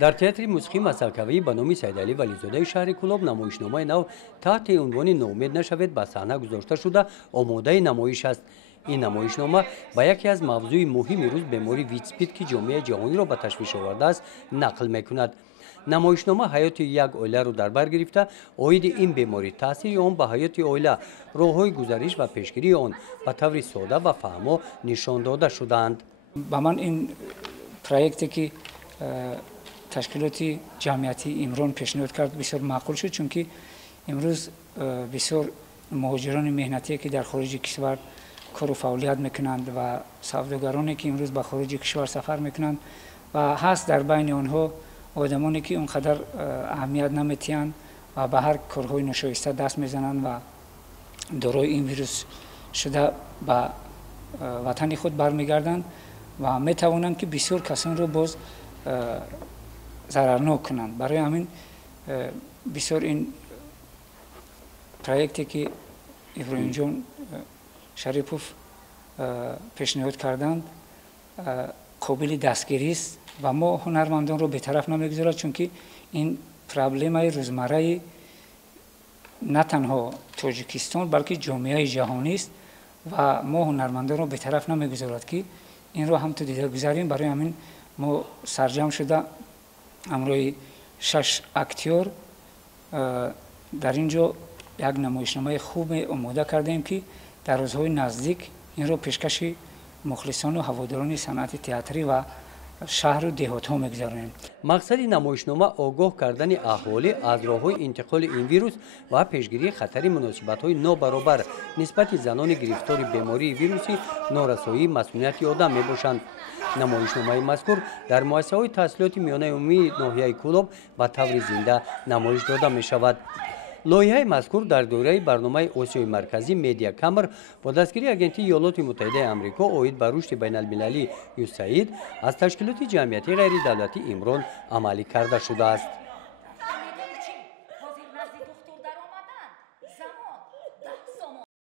در تئاتر موسیقی مسلکوی به نام سیدعلی ولیزاده شهر کلاب نمایشنامه نو تحت عنوان نومید نشوید به صحنه گذاشته شده آماده نمایش است. این نمایشنامه به یکی از موضوع مهم روز بیماری ویتسپید که جامعه جهانی را به تشویش آورده است نقل میکند. نمایشنامه حیات یک عائله را در بر گرفته عاید این بیماری، تاثیر آن به حیات عائله، راههای گزارش و پیشگیری آن به طور ساده و فهمو نشان داده شدند. با من این پروژه‌ای که تشکیلاتی جمعیتی امران پیشنهاد کرد بسیار معقول شد، چون که امروز بسیار مهاجران مهنتی که در خارج کشور کار و فعالیت میکنند و سوداگرانی که امروز به خارج کشور سفر میکنند و هست در بین آنها آدمانی که اونقدر اهمیت نمیتین و به هر کارهای ناشایسته دست میزنند و دارای این ویروس شده به وطن خود برمیگردند و میتوانند که بسیار کسان رو باز ضررناک کنند. برای همین بسیار این پروژه‌ای که ابراهیم جان شریفوف پیشنهاد کردند قابل دستگیری است و ما هنرمندان رو به طرف نمیگذارد، چون که این پرابلم روزمره نه تنها تاجیکستان بلکه جامعه جهانی است و ما هنرمندان رو به طرف نمیگذارد که این رو هم تو دیده گذاریم. برای همین ما سرجم شده امروز 6 اکتور در اینجا یک نمایشنامه خوب آماده کردیم که در روزهای نزدیک این رو پیشکش مخلصان و هواداران صنعت تئاتری و شهر و دهات ها میگذاریم. مقصد نمایشنامه آگاه کردن اهالی از راه‌های انتقال این ویروس و پیشگیری خطر مناسبت‌های نابرابر نسبت زنان گرفتار بیماری ویروسی نارسایی مسئولیت آدم میباشند. نمایشنامه مذکور در مؤسسه‌های تحصیلات میانه عمومی ناحیه کلاب به طور زنده نمایش داده می شود. لایحه مذکور در دوره برنامه آسیای مرکزی میدیا کامر با دستگیری آژانس ایالات متحده آمریکا عاید به رشد بین المللی USAID از تشکیلات جمعیتی غیر دولتی امران عملی کرده شده است.